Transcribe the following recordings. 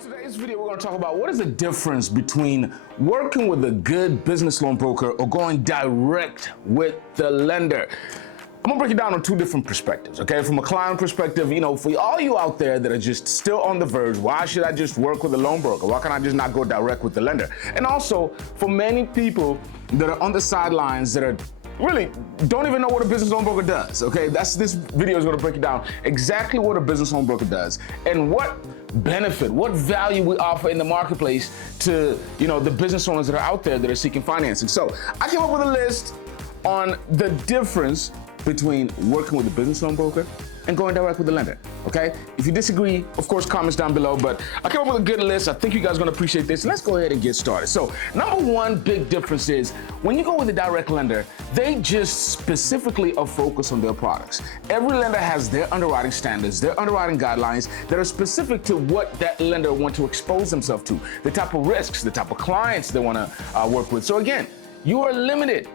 Today's video, we're going to talk about what is the difference between working with a good business loan broker or going direct with the lender. I'm gonna break it down on two different perspectives, okay? From a client perspective, for all you out there that are just still on the verge, why should I just work with a loan broker? Why can't I just not go direct with the lender? And also, for many people that are on the sidelines that are really don't even know what a business loan broker does, okay? This video is gonna break it down exactly what a business loan broker does and what benefit, what value we offer in the marketplace to, the business owners that are out there that are seeking financing. So I came up with a list on the difference between working with a business loan broker and going direct with the lender, okay? If you disagree, of course, comments down below, but I came up with a good list. I think you guys are gonna appreciate this. Let's go ahead and get started. So, number one big difference is when you go with a direct lender, they just specifically are focused on their products. Every lender has their underwriting standards, their underwriting guidelines that are specific to what that lender wants to expose themselves to, the type of risks, the type of clients they wanna work with. So again, you are limited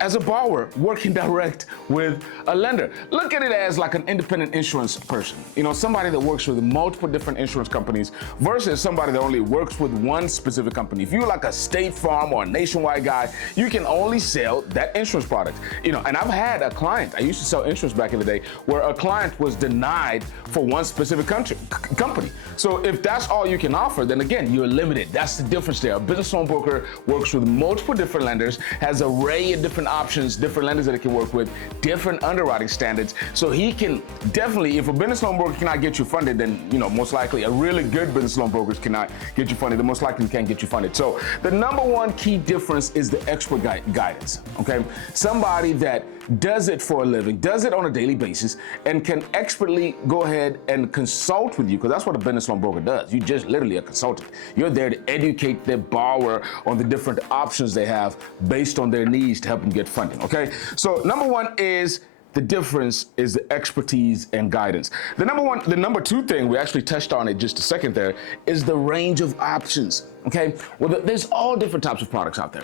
as a borrower working direct with a lender. Look at it as like an independent insurance person. Somebody that works with multiple different insurance companies versus somebody that only works with one specific company. If you're like a State Farm or a Nationwide guy, you can only sell that insurance product. And I've had a client, I used to sell insurance back in the day, where a client was denied for one specific company. So if that's all you can offer, then again, you're limited. That's the difference there. A business loan broker works with multiple different lenders, has an array of different options, different lenders that it can work with, different underwriting standards. So he can definitely, if a business loan broker cannot get you funded, then most likely a really good business loan broker cannot get you funded. They most likely can't get you funded. So the number one key difference is the expert guidance, okay? Somebody that does it for a living, does it on a daily basis, and can expertly go ahead and consult with you, because that's what a business loan broker does. You just literally a consultant. You're there to educate the borrower on the different options they have based on their needs to help them get funding, okay? So number one is the difference is the expertise and guidance. The number two thing, we actually touched on it just a second there, is the range of options, okay? Well, there's all different types of products out there.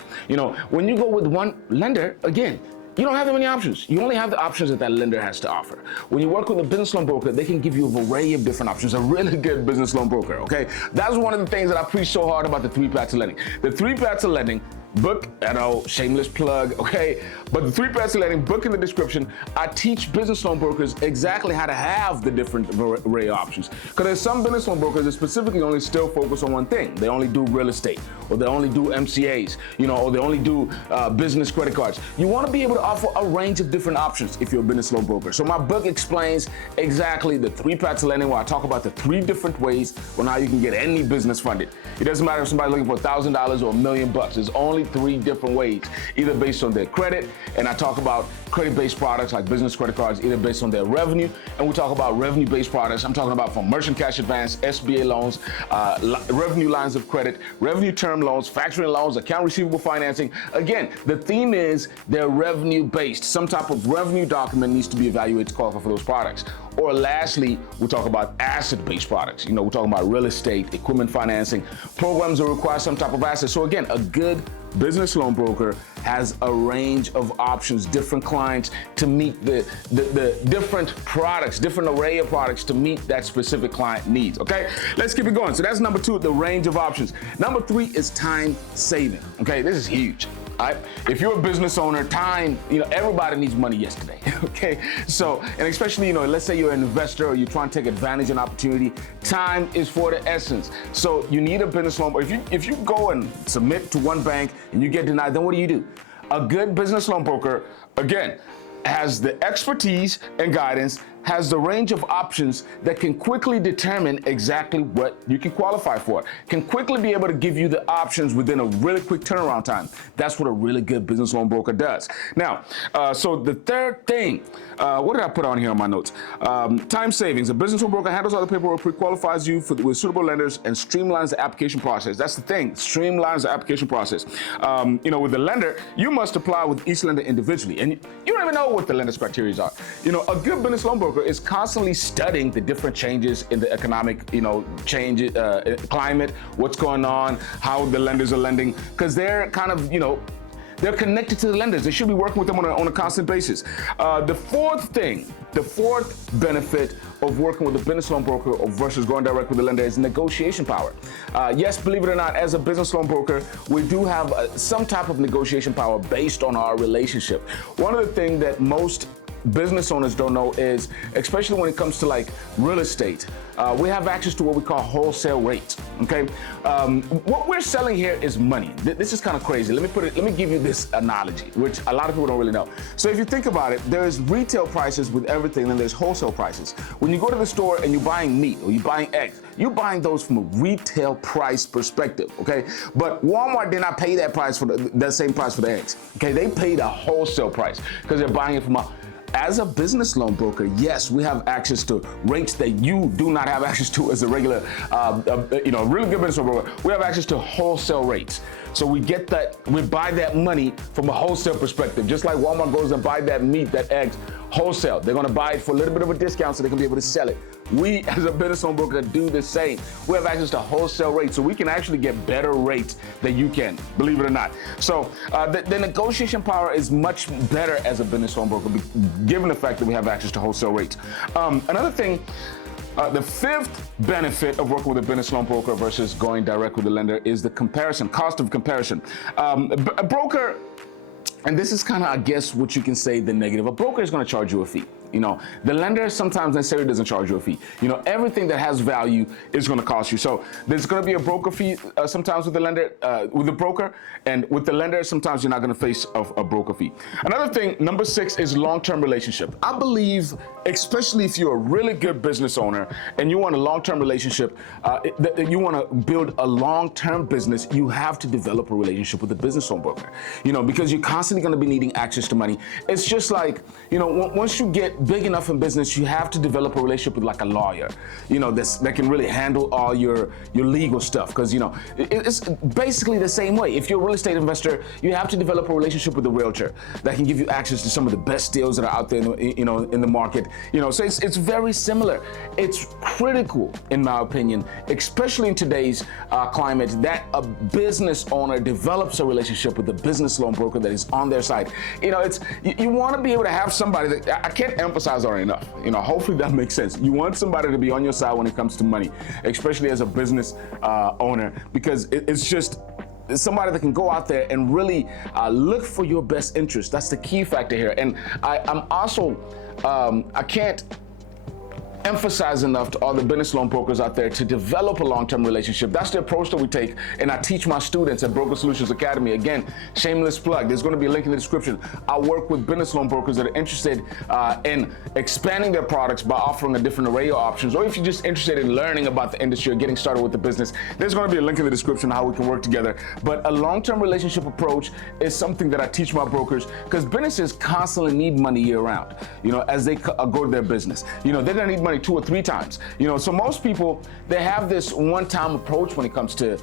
When you go with one lender, again, you don't have that many options. You only have the options that lender has to offer. When you work with a business loan broker, they can give you an array of different options, a really good business loan broker, okay? That's one of the things that I preach so hard about the 3 paths of lending. The 3 paths of lending, book, shameless plug, okay? But the 3 paths of lending, book in the description. I teach business loan brokers exactly how to have the different array of options. Because there's some business loan brokers that specifically only still focus on one thing. They only do real estate, or they only do MCAs, or they only do business credit cards. You want to be able to offer a range of different options if you're a business loan broker. So my book explains exactly the 3 paths of lending, where I talk about the 3 different ways on how you can get any business funded. It doesn't matter if somebody's looking for $1,000 or $1 million. There's only 3 different ways, either based on their credit, and I talk about credit-based products like business credit cards, either based on their revenue, and we talk about revenue-based products. I'm talking about from merchant cash advance, SBA loans, revenue lines of credit, revenue term loans, factoring loans, account receivable financing. Again, the theme is they're revenue-based. Some type of revenue document needs to be evaluated to qualify for those products. Or lastly, we talk about asset-based products. We're talking about real estate, equipment financing, programs that require some type of asset. So again, a good business loan broker has a range of options, different clients to meet the different products, different array of products to meet that specific client needs, okay? Let's keep it going. So that's number 2, the range of options. Number 3 is time saving, okay? This is huge. All right? If you're a business owner, time, everybody needs money yesterday, okay? So, and especially, let's say you're an investor or you're trying to take advantage of an opportunity, time is for the essence. So you need a business loan. If you go and submit to one bank and you get denied, then what do? A good business loan broker, again, has the expertise and guidance, has the range of options that can quickly determine exactly what you can qualify for, can quickly be able to give you the options within a really quick turnaround time. That's what a really good business loan broker does. Now, so the third thing, what did I put on here on my notes? Time savings. A business loan broker handles all the paperwork, pre-qualifies you with suitable lenders, and streamlines the application process. That's the thing, streamlines the application process. With the lender, you must apply with each lender individually, and you don't even know what the lender's criteria are. A good business loan broker is constantly studying the different changes in the economic, climate, what's going on, how the lenders are lending, because they're kind of, they're connected to the lenders. They should be working with them on a constant basis. The fourth benefit of working with a business loan broker versus going direct with the lender is negotiation power. Yes, believe it or not, as a business loan broker, we do have some type of negotiation power based on our relationship. One of the things that most business owners don't know is, especially when it comes to like real estate, we have access to what we call wholesale rates. Okay, what we're selling here is money. This is kind of crazy. Let me give you this analogy, which a lot of people don't really know. So if you think about it, there's retail prices with everything, and there's wholesale prices. When you go to the store and you're buying meat or you're buying eggs, you're buying those from a retail price perspective. Okay, but Walmart did not pay that price for that same price for the eggs. Okay, they paid a wholesale price because they're buying it from a. As a business loan broker, yes, we have access to rates that you do not have access to as a regular, really good business loan broker. We have access to wholesale rates. So we get that, we buy that money from a wholesale perspective. Just like Walmart goes and buy that meat, that eggs, wholesale. They're gonna buy it for a little bit of a discount so they can be able to sell it. We, as a business loan broker, do the same. We have access to wholesale rates, so we can actually get better rates than you can, believe it or not. So the negotiation power is much better as a business loan broker, given the fact that we have access to wholesale rates. Another thing, the fifth benefit of working with a business loan broker versus going direct with the lender is the comparison, cost of comparison. A broker, and this is kind of, I guess, what you can say the negative. A broker is going to charge you a fee. You know, the lender sometimes necessarily doesn't charge you a fee. You know, everything that has value is going to cost you. So there's going to be a broker fee sometimes with the lender, with the broker, and with the lender, sometimes you're not going to face a broker fee. Another thing, number 6, is long-term relationship. I believe, especially if you're a really good business owner and you want a long-term relationship, you want to build a long-term business, you have to develop a relationship with a business loan broker. You know, because you're constantly going to be needing access to money. It's just like, you know, once you get big enough in business, you have to develop a relationship with like a lawyer, you know, that can really handle all your legal stuff. Because, you know, it's basically the same way. If you're a real estate investor, you have to develop a relationship with a realtor that can give you access to some of the best deals that are out there, in the market. You know, so it's very similar. It's critical, in my opinion, especially in today's climate, that a business owner develops a relationship with a business loan broker that is on their side. You know, you want to be able to have somebody that I can't emphasize on enough. You know, hopefully that makes sense. You want somebody to be on your side when it comes to money, especially as a business owner, because it's just somebody that can go out there and really look for your best interest. That's the key factor here. And I'm also, I can't emphasize enough to all the business loan brokers out there to develop a long-term relationship. That's the approach that we take, and I teach my students at Broker Solutions Academy. Again, shameless plug. There's going to be a link in the description. I work with business loan brokers that are interested in expanding their products by offering a different array of options, or if you're just interested in learning about the industry or getting started with the business, there's going to be a link in the description how we can work together. But a long-term relationship approach is something that I teach my brokers, because businesses constantly need money year-round, you know, as they go to their business. You know, they're going to need money 2 or 3 times. You know, so most people, they have this one-time approach when it comes to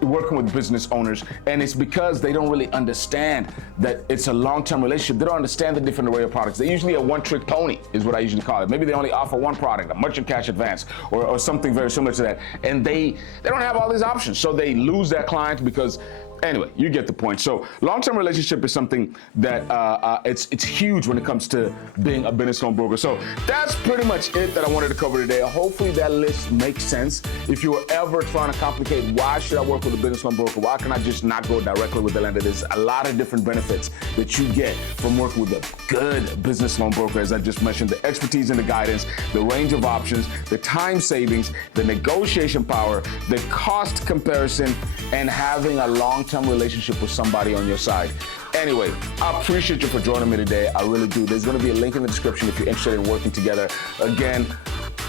working with business owners, and it's because they don't really understand that it's a long-term relationship. They don't understand the different array of products. They usually a one-trick pony is what I usually call it. Maybe they only offer one product, a merchant cash advance, or something very similar to that, and they don't have all these options, so they lose that client because. Anyway, you get the point. So long-term relationship is something that it's huge when it comes to being a business loan broker. So that's pretty much it that I wanted to cover today. Hopefully that list makes sense. If you were ever trying to complicate, why should I work with a business loan broker? Why can I just not go directly with the lender? There's a lot of different benefits that you get from working with a good business loan broker. As I just mentioned, the expertise and the guidance, the range of options, the time savings, the negotiation power, the cost comparison, and having a long-term relationship with somebody on your side. Anyway, I appreciate you for joining me today. I really do. There's going to be a link in the description if you're interested in working together. Again,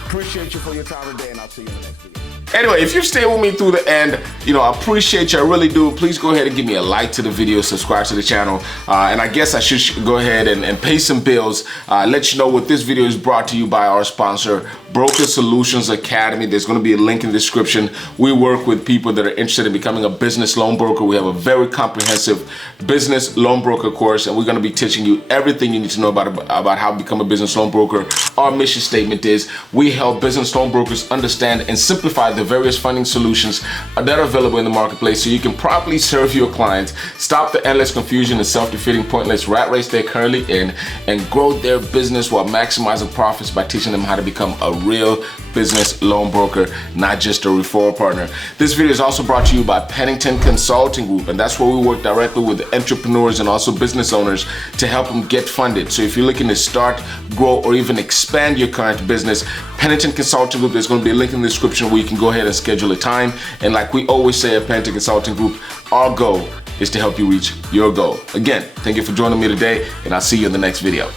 appreciate you for your time today, and I'll see you in the next video. Anyway, if you stay with me through the end, you know, I appreciate you. I really do. Please go ahead and give me a like to the video, subscribe to the channel. And I guess I should go ahead and pay some bills. Let you know what this video is brought to you by our sponsor, Broker Solutions Academy. There's going to be a link in the description. We work with people that are interested in becoming a business loan broker. We have a very comprehensive business loan broker course, and we're going to be teaching you everything you need to know about how to become a business loan broker our mission statement is we help business loan brokers understand and simplify the various funding solutions that are available in the marketplace so you can properly serve your clients, stop the endless confusion and self-defeating pointless rat race they're currently in, and grow their business while maximizing profits by teaching them how to become a real business loan broker, not just a referral partner. This video is also brought to you by Pennington Consulting Group, and that's where we work directly with entrepreneurs and also business owners to help them get funded. So if you're looking to start, grow, or even expand your current business, Pennington Consulting Group, there's going to be a link in the description where you can go ahead and schedule a time. And like we always say at Pennington Consulting Group, our goal is to help you reach your goal. Again, thank you for joining me today, and I'll see you in the next video.